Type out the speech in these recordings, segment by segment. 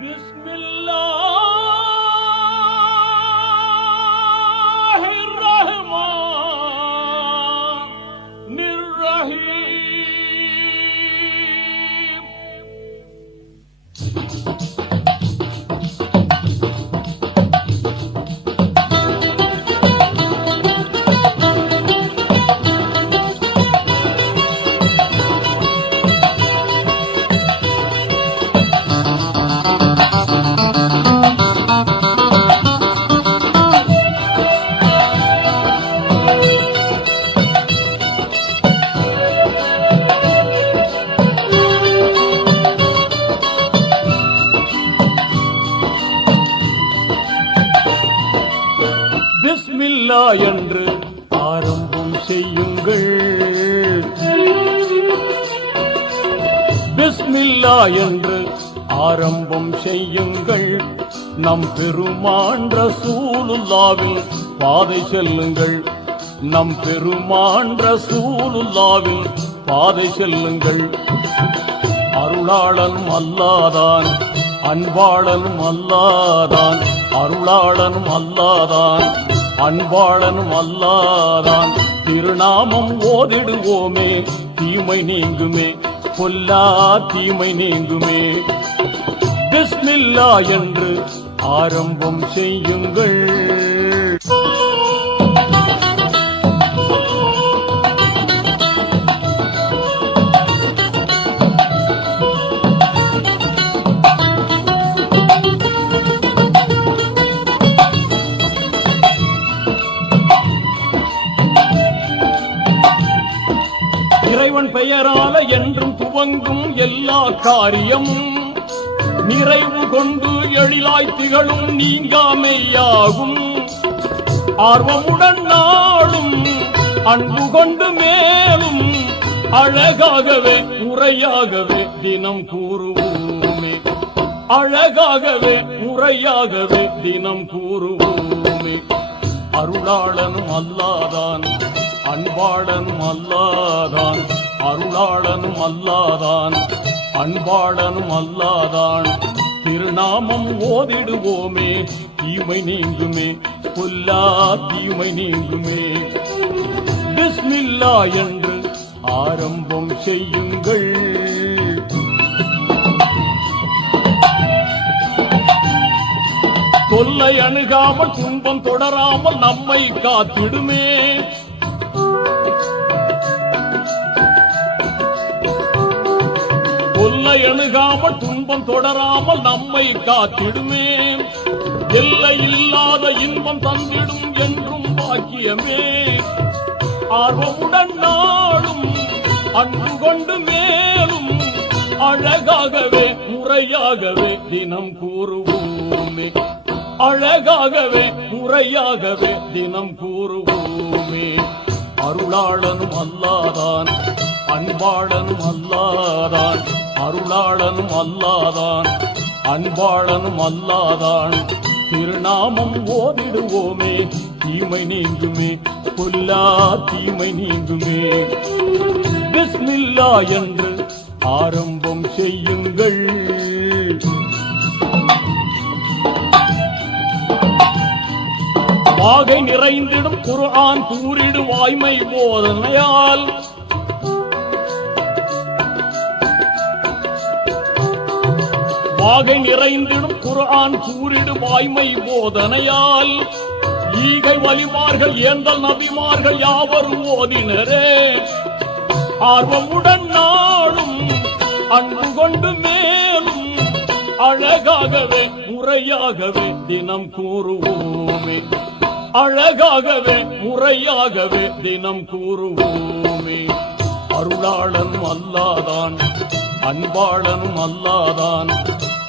பிஸ்மில்லா என்று ஆரம்பம் செய்யுங்கள். பிஸ்மில்லா என்று ஆரம்பம் செய்யுங்கள். நம் பெருமான் ரசூலுல்லாவின் பாதை செல்லுங்கள். நம் பெருமான் ரசூலுல்லாவின் பாதை செல்லுங்கள். அருளாளன் அல்லாதான், அன்பாளனும் அல்லாதான். அருளாளனும் அல்லாதான், அன்பாளனும் அல்லாதான். திருநாமம் ஓதிடுவோமே, தீமை நீங்குமே, பொல்லா தீமை நீங்குமே. பிஸ்மில்லா என்று ஆரம்பம் செய்யுங்கள். இறைவன் பெயரால என்றும் துவங்கும் எல்லா காரியமும் நிறைவு கொண்டு எழிலாய் திகழும் நீங்காமையாகும். ஆர்வமுடன் நாளும் அன்பு கொண்டு மேலும் அழகாகவே முறையாகவே தினம் கூறுவோமே. அழகாகவே முறையாகவே தினம் கூறுவோமே. அருளாளனும் அல்லாதான், அன்பாளனும் அல்லாதான். அருளாளனும் அல்லாதான், அன்பாளனும் அல்லாதான். திருநாமம் ஓதிடுவோமே, தீமை நீங்குமே, பொல்லா தீமை நீங்குமே. பிஸ்மில்லா என்று ஆரம்பம் செய்யுங்கள். தொல்லை அணுகாமல் துன்பம் தொடராமல் நம்மை காத்திடுமே. தொல்லை அணுகாமல் துன்பம் தொடராமல் நம்மை காத்திடுமே. எல்லை இல்லாத இன்பம் தந்திடும் என்றும் பாக்கியமே. ஆர்வமுடன் நாளும் அன்பு கொண்டு மேலும் அழகாகவே முறையாகவே தினம் கூறுவோமே. அழகாகவே முறையாகவே தினம் கூறுவோமே. அருளாளனும் அல்லாதான், அன்பாளனும் அல்லாதான். அருளாளனும் அல்லாதான், அன்பாளனும் அல்லாதான். திருநாமம் ஓதிடுவோமே, தீமை நீங்குமே, பொல்லா தீமை நீங்குமே. பிஸ்மில்லா என்று ஆரம்பம் செய்யுங்கள். வாகை நிறைந்திடும் குர்ஆன் கூறிடு வாய்மை போதனையால். வாகை நிறைந்திடும் குர்ஆன் கூறிடு வாய்மை போதனையால். ஈகை வலிமார்கள் ஏந்தல் நபிமார்கள் யாவரும் ஓதினரே. ஆர்வமுடன் நாளும் அன்பு கொண்டு மேலும் அழகாகவே முறையாகவே தினம் கூறுவோமே. அழகாகவே முறையாகவே தினம் கூறுவோமே. அருளாளனும் அல்லாதான், அன்பாளனும் அல்லாதான்.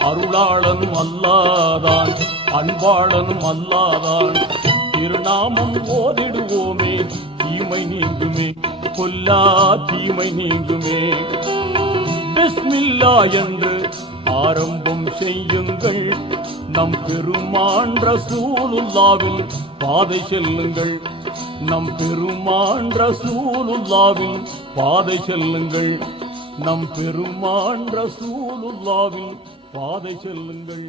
அருளாளனும் அல்லாதான், அன்பாளனும் அல்லாதான். திருநாமம் ஓதிடுவோமே, தீமை நீங்குமே, பொல்லா தீமை நீங்குமே. பிஸ்மில்லா என்று ஆரம்பம் செய்யுங்கள். நம் பெருமான் ரசூலுல்லாவின் பாதை செல்லுங்கள். நம் பெருமான் ரசூலுல்லாவின் பாதை செல்லுங்கள். நம் பெருமான் ரசூலுல்லாவின் பாதை செல்லுங்கள்